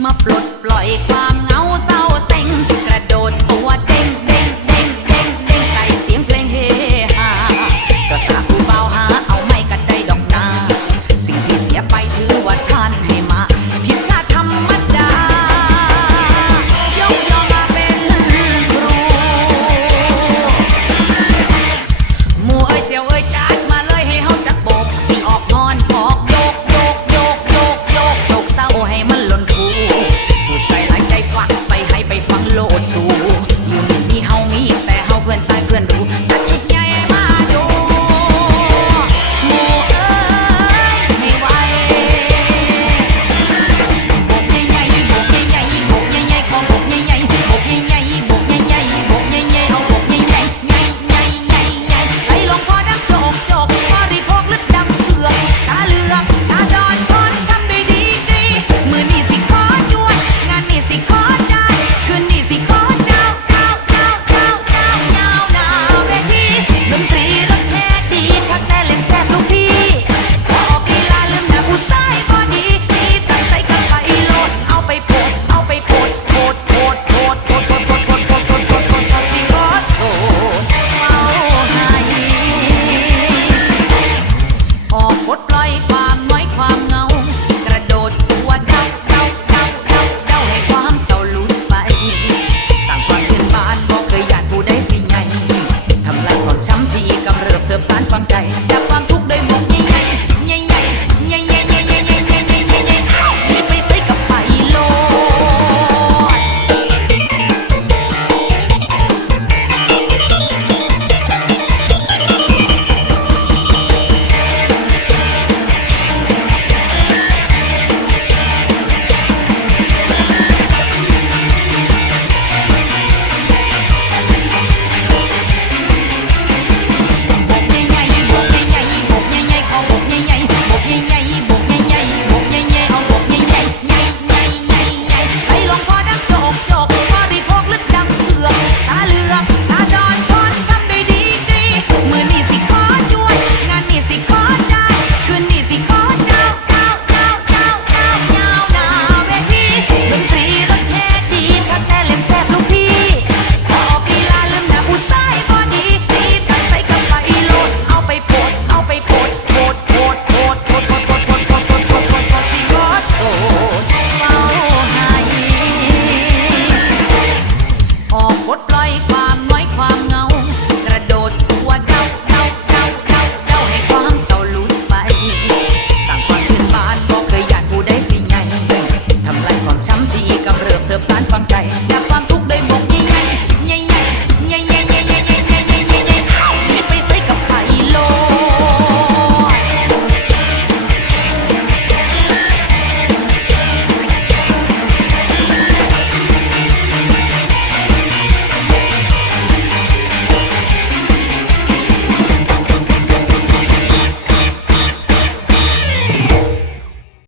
my โลดสู่